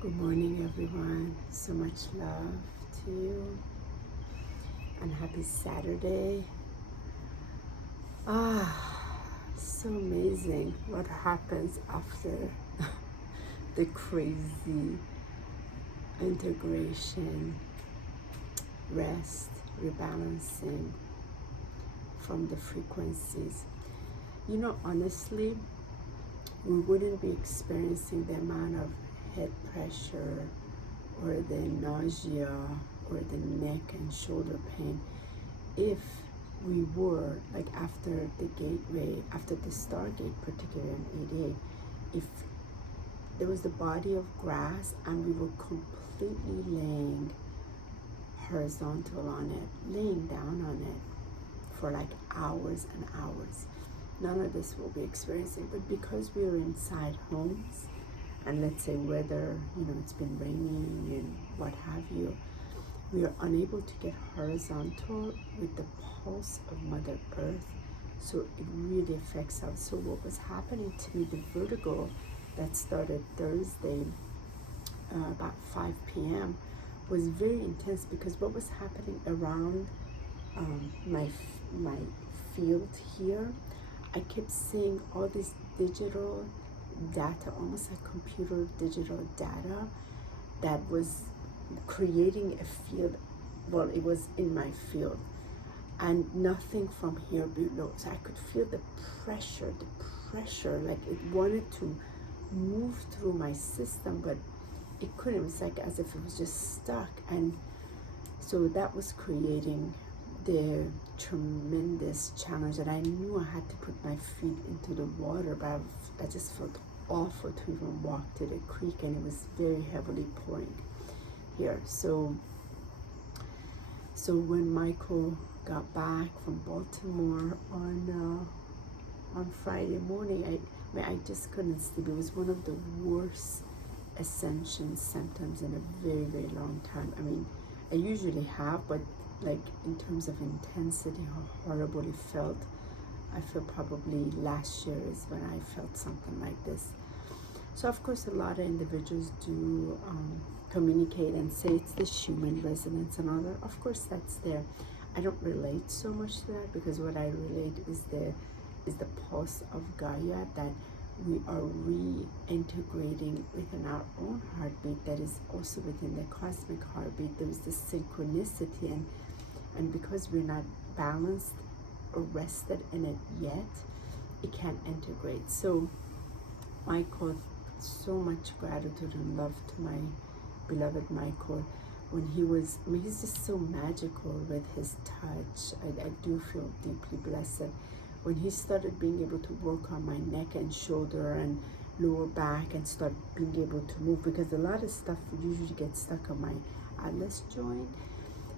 Good morning, everyone. So much love to you, and happy Saturday. So amazing what happens after the crazy integration, rest, rebalancing from the frequencies. Honestly, we wouldn't be experiencing the amount of head pressure or the nausea or the neck and shoulder pain if we were like after the gateway, after the Stargate, particularly in 88, if there was the body of grass and we were completely laying horizontal on it, laying down on it for like hours and hours. None of this will be experiencing, but because we are inside homes, and let's say whether it's been raining and what have you, we are unable to get horizontal with the pulse of Mother Earth, so it really affects us. So what was happening to me, the vertigo that started Thursday about 5 p.m. was very intense, because what was happening around my field here, I kept seeing all this digital data, almost like computer digital data, that was creating a field. Well, it was in my field, and nothing from here below. So I could feel the pressure, like it wanted to move through my system, but it couldn't. It was like as if it was just stuck. And so that was creating the tremendous challenge that I knew I had to put my feet into the water, but I just felt awful to even walk to the creek, and it was very heavily pouring here. So when Michael got back from Baltimore on Friday morning, I just couldn't sleep. It was one of the worst ascension symptoms in a very, very long time. I mean, I usually have, but like in terms of intensity, how horrible it felt, I feel probably last year is when I felt something like this. So of course a lot of individuals do communicate and say it's the Schumann resonance and all that. Of course that's there. I don't relate so much to that, because what I relate is the pulse of Gaia, that we are reintegrating within our own heartbeat that is also within the cosmic heartbeat. There's this synchronicity, and because we're not balanced or rested in it yet, it can't integrate. So Michael, so much gratitude and love to my beloved Michael. When he's just so magical with his touch. I do feel deeply blessed. When he started being able to work on my neck and shoulder and lower back and start being able to move, because a lot of stuff usually gets stuck on my atlas joint.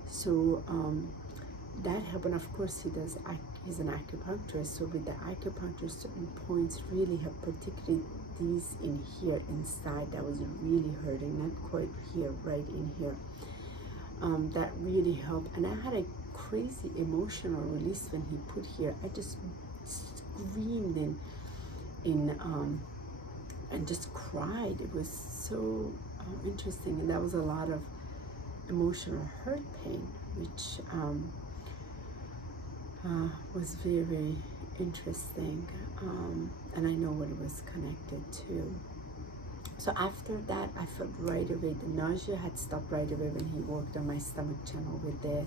So that helped. And of course he's an acupuncturist, so with the acupuncture, certain points really help, particularly these in here inside that was really hurting, not quite here, right in here. That really helped. And I had a crazy emotional release when he put here. I just screamed and just cried. It was so interesting, and that was a lot of emotional hurt pain, which was very, very interesting, and I know what it was connected to. So after that, I felt right away, the nausea had stopped right away when he worked on my stomach channel with the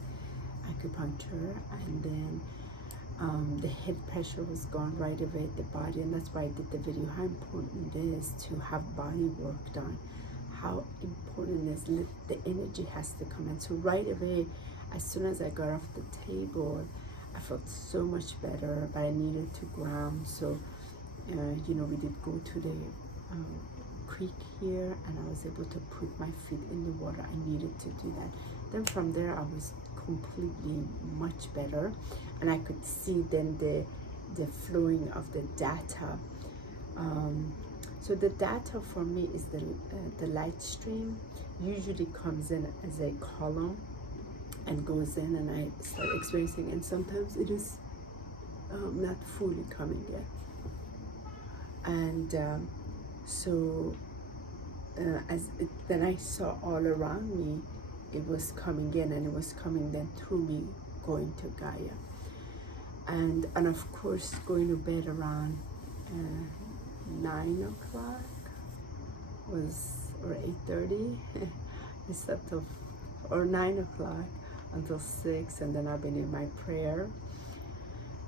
acupuncture, and then the head pressure was gone right away at the body. And that's why I did the video, how important it is to have body work done, how important it is. The energy has to come in. So right away, as soon as I got off the table, I felt so much better, but I needed to ground. So we did go to the creek here, and I was able to put my feet in the water. I needed to do that. Then from there I was completely much better, and I could see then the flowing of the data. So the data for me is the light stream usually comes in as a column and goes in, and I start experiencing, and sometimes it is not fully coming yet. And so then I saw all around me, it was coming in, and it was coming then through me, going to Gaia. And of course, going to bed around 9 o'clock or 8:30. I slept till, or 9 o'clock until 6, and then I've been in my prayer.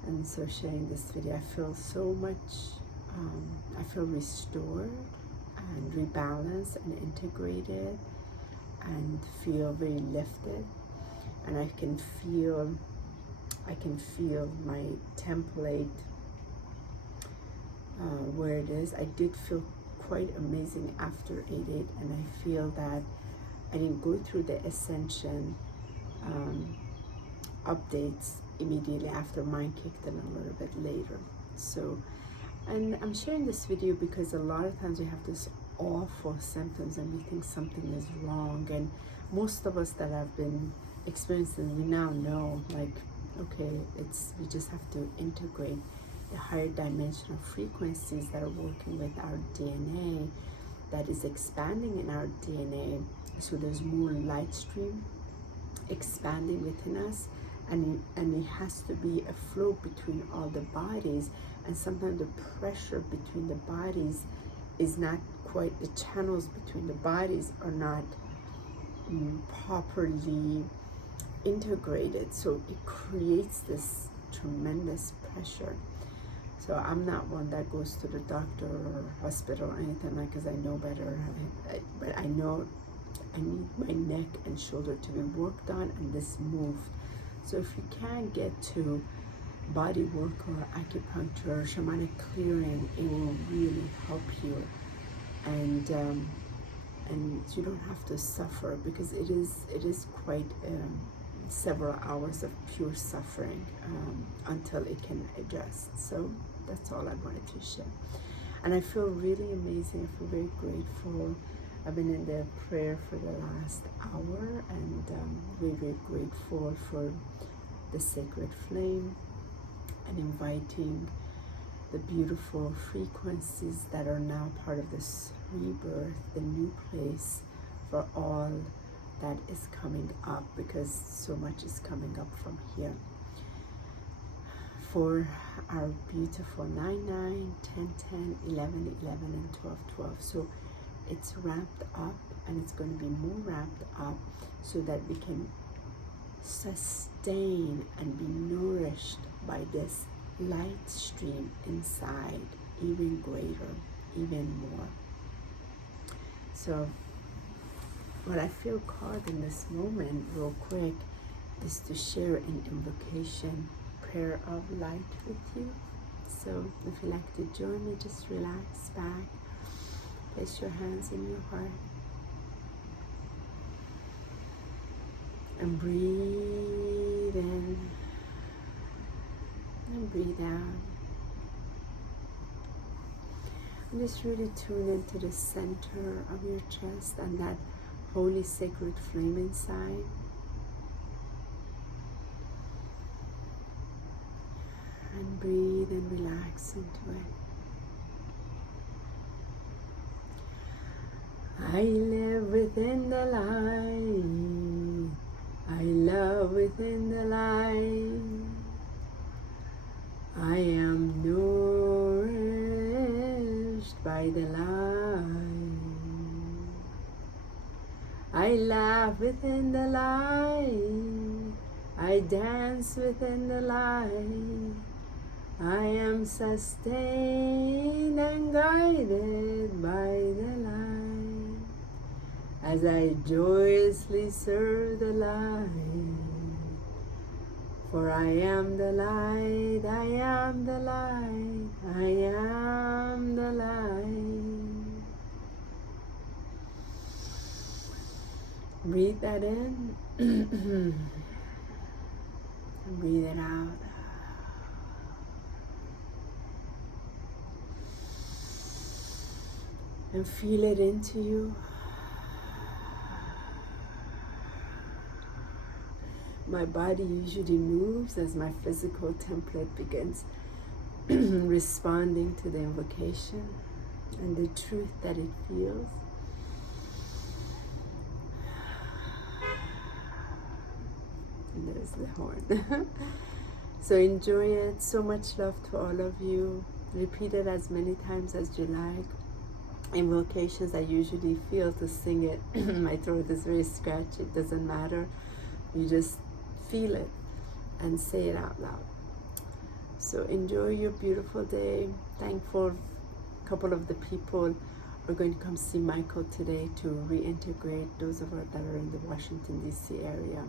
And so sharing this video, I feel so much, I feel restored and rebalanced and integrated, and feel very lifted. And I can feel my template where it is. I did feel quite amazing after 8/8, and I feel that I didn't go through the Ascension updates immediately after. Mine kicked in a little bit later. So, and I'm sharing this video because a lot of times we have this awful symptoms and we think something is wrong, and most of us that have been experiencing, we now know, like, okay, we just have to integrate the higher dimensional frequencies that are working with our DNA, that is expanding in our DNA. So there's more light stream expanding within us, and it has to be a flow between all the bodies. And sometimes the pressure between the bodies is not quite, the channels between the bodies are not properly integrated, so it creates this tremendous pressure. So I'm not one that goes to the doctor or hospital or anything like, because I know better. But I know I need my neck and shoulder to be worked on and this moved. So if you can get to body work or acupuncture, shamanic clearing, it will really help you, and you don't have to suffer, because it is quite several hours of pure suffering until it can adjust. So that's all I wanted to share. And I feel really amazing. I feel very grateful. I've been in the prayer for the last hour, and very, very grateful for the sacred flame, and inviting the beautiful frequencies that are now part of this rebirth, the new place for all that is coming up, because so much is coming up from here. For our beautiful 9/9, 10/10, 11/11, and 12/12. So it's wrapped up, and it's going to be more wrapped up, so that we can sustain and be nourished by this light stream inside, even greater, even more. So what I feel called in this moment, real quick, is to share an invocation prayer of light with you. So if you'd like to join me, just relax back, place your hands in your heart, and breathe in and breathe out. And just really tune into the center of your chest and that holy sacred flame inside. And breathe and relax into it. I live within the light. I love within the light. I am nourished by the light. I laugh within the light. I dance within the light. I am sustained and guided by the light, as I joyously serve the light. For I am the light, I am the light, I am the light. Breathe that in and breathe it out. And feel it into you. My body usually moves as my physical template begins responding to the invocation and the truth that it feels. And there's the horn. So enjoy it. So much love to all of you. Repeat it as many times as you like. Invocations I usually feel to sing it. My throat is very scratchy. It doesn't matter. You just feel it and say it out loud. So enjoy your beautiful day. Thankful a couple of the people are going to come see Michael today to reintegrate those of us that are in the Washington DC area.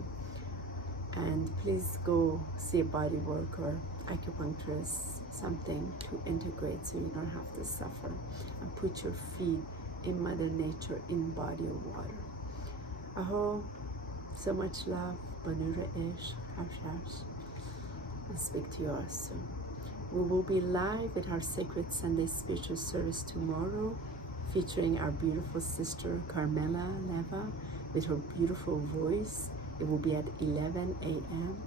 And please go see a body worker, acupuncturist, something to integrate so you don't have to suffer. And put your feet in Mother Nature, in body of water. Aho, so much love. Banura ish, Hashash. I'll speak to you all soon. We will be live at our Sacred Sunday Spiritual Service tomorrow, featuring our beautiful sister Carmela Leva with her beautiful voice. It will be at 11 a.m.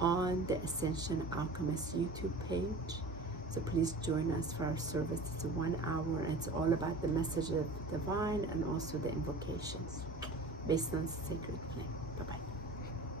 on the Ascension Alchemists YouTube page. So please join us for our service. It's 1 hour and it's all about the message of the divine and also the invocations based on Sacred Flame.